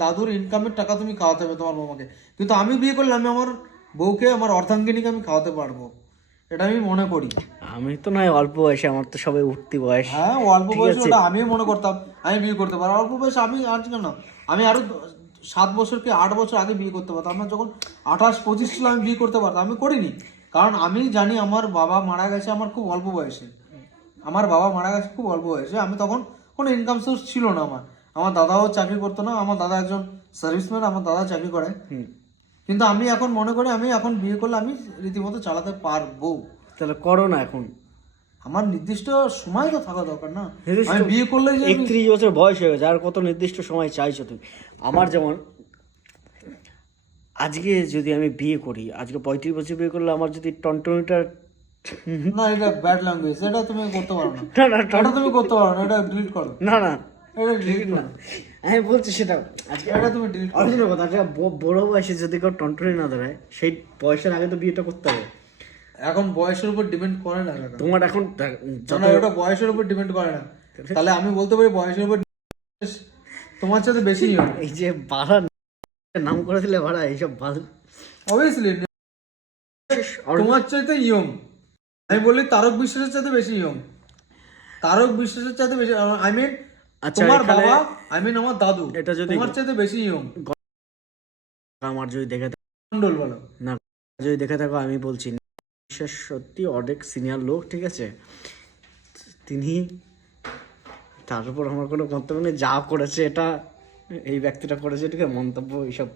দাদুর ইনকামের টাকা তুমি খাওয়াতে হবে তোমার বাবাকে, কিন্তু আমি বিয়ে করলে আমি আমার বউকে, আমার অর্ধাঙ্গিনীকে আমি খাওয়াতে পারবো, এটা আমি মনে করি। আমি তো নয় অল্প বয়সে, আমার তো সবাই উঠতি বয়স। হ্যাঁ অল্প বয়সে ওটা আমিও মনে করতাম আমি বিয়ে করতে পারবো, অল্প বয়সে আমি আজকে না, আমি আরো 7 বছর কি 8 বছর আগে বিয়ে করতে পারতাম। আমার যখন 28-25 ছিল আমি বিয়ে করতে পারতাম, আমি করিনি, কারণ আমি জানি আমার বাবা মারা গেছে আমার খুব অল্প বয়সে, আমার বাবা মারা গেছে খুব অল্প বয়সে, আমি তখন কোনো ইনকাম সোর্স ছিল না আমার, আমার দাদাও চাকরি করতো না, আমার দাদা একজন সার্ভিসম্যান, আমার দাদা চাকরি করে। কিন্তু আমি এখন মনে করি আমি এখন বিয়ে করলে আমি রীতিমতো চালাতে পারবো। তাহলে করো না এখন। আমার নির্দিষ্ট সময় তো থাকা দরকার না, আমি বিয়ে করলে যে 31 বছর বয়স হয়ে গেছে, আর কত নির্দিষ্ট সময় চাইছো তুমি? আমার যেমন আজকে যদি আমি বিয়ে করি, আজকে 35 বছর বিয়ে করলে আমার যদি টনটনিটা না, এটা ব্যাড ল্যাঙ্গুয়েজ, এটা তুমি করতে পারো না, না না এটা তুমি করতে পারো না, এটা ডিলিট করো, না না এটা ডিলিট করো, আমি বলছি সেটা আজকে এটা তুমি ডিলিট করো। অরিজিনাল কথা। আজকে বড় বয়সে যদি কেউ টনটনি না দাঁড়ায়, সেই বয়সের আগে তো বিয়েটা করতে হবে। এখন বয়সের উপর ডিপেন্ড করে না কাকা। তোমার এখন না, ওটা বয়সের উপর ডিপেন্ড করে না, তাহলে আমি বলতে পারি বয়সের উপর তোমার সাথে বেশি হবে। এই যে বাড়া নাম করে দিলে ভাড়া এইসব অবভিয়াসলি তোমার চাইতে ইয়ং, আমি বলি তারক বিশ্বাসের চাইতে বেশি ইয়ং, তারক বিশ্বাসের চাইতে বেশি, আই মিন আচ্ছা, তোমার এখানে- বাবা, আই মিন আমার দাদু, এটা যদি তোমার চাইতে বেশি ইয়ং। আমার যদি দেখে মন্ডল বলো, না, যদি দেখে থাকো আমি বলছি বিশ্বাস সত্যি অনেক সিনিয়র লোক, ঠিক আছে, তিনি, তার উপর আমার কোনো মন্তব্য নেই, যা করেছে এটা এই ব্যক্তিটা করেছে, ঠিক আছে, মন্তব্য এইসব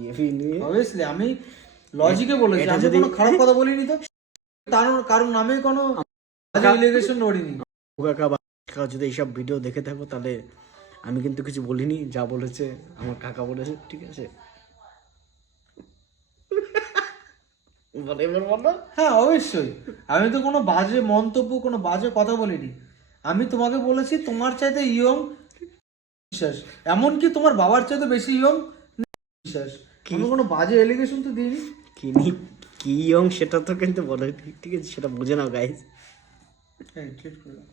ইয়ে নিয়ে অবভিয়াসলি আমি লজিকে বলেছি, এটা আমি যদি- কোনো খারাপ কথা বলিনি তো, কারণ নামে কোনো এলিগেশন করিনি। কাকা বা কাকা যদি এইসব ভিডিও দেখে থাকো, তাহলে আমি কিন্তু কিছু বলিনি, যা বলেছে আমার কাকা বলেছে, ঠিক আছে। বলে এবার বলো। হ্যাঁ অবশ্যই, আমি তো কোনো বাজে মন্তব্য, কোনো বাজে কথা বলিনি, আমি তোমাকে বলেছি তোমার চাইতে ইয়ং বিশ্বাস, এমনকি তোমার বাবার চাইতে বেশি ইয়ং বিশ্বাস, আমি কোনো বাজে এলিগেশন তো দিইনি। কি ইয়ং সেটা তো কিন্তু বলে, ঠিক আছে, সেটা বুঝে নাও গাইজ। হ্যাঁ ঠিক করে দাও।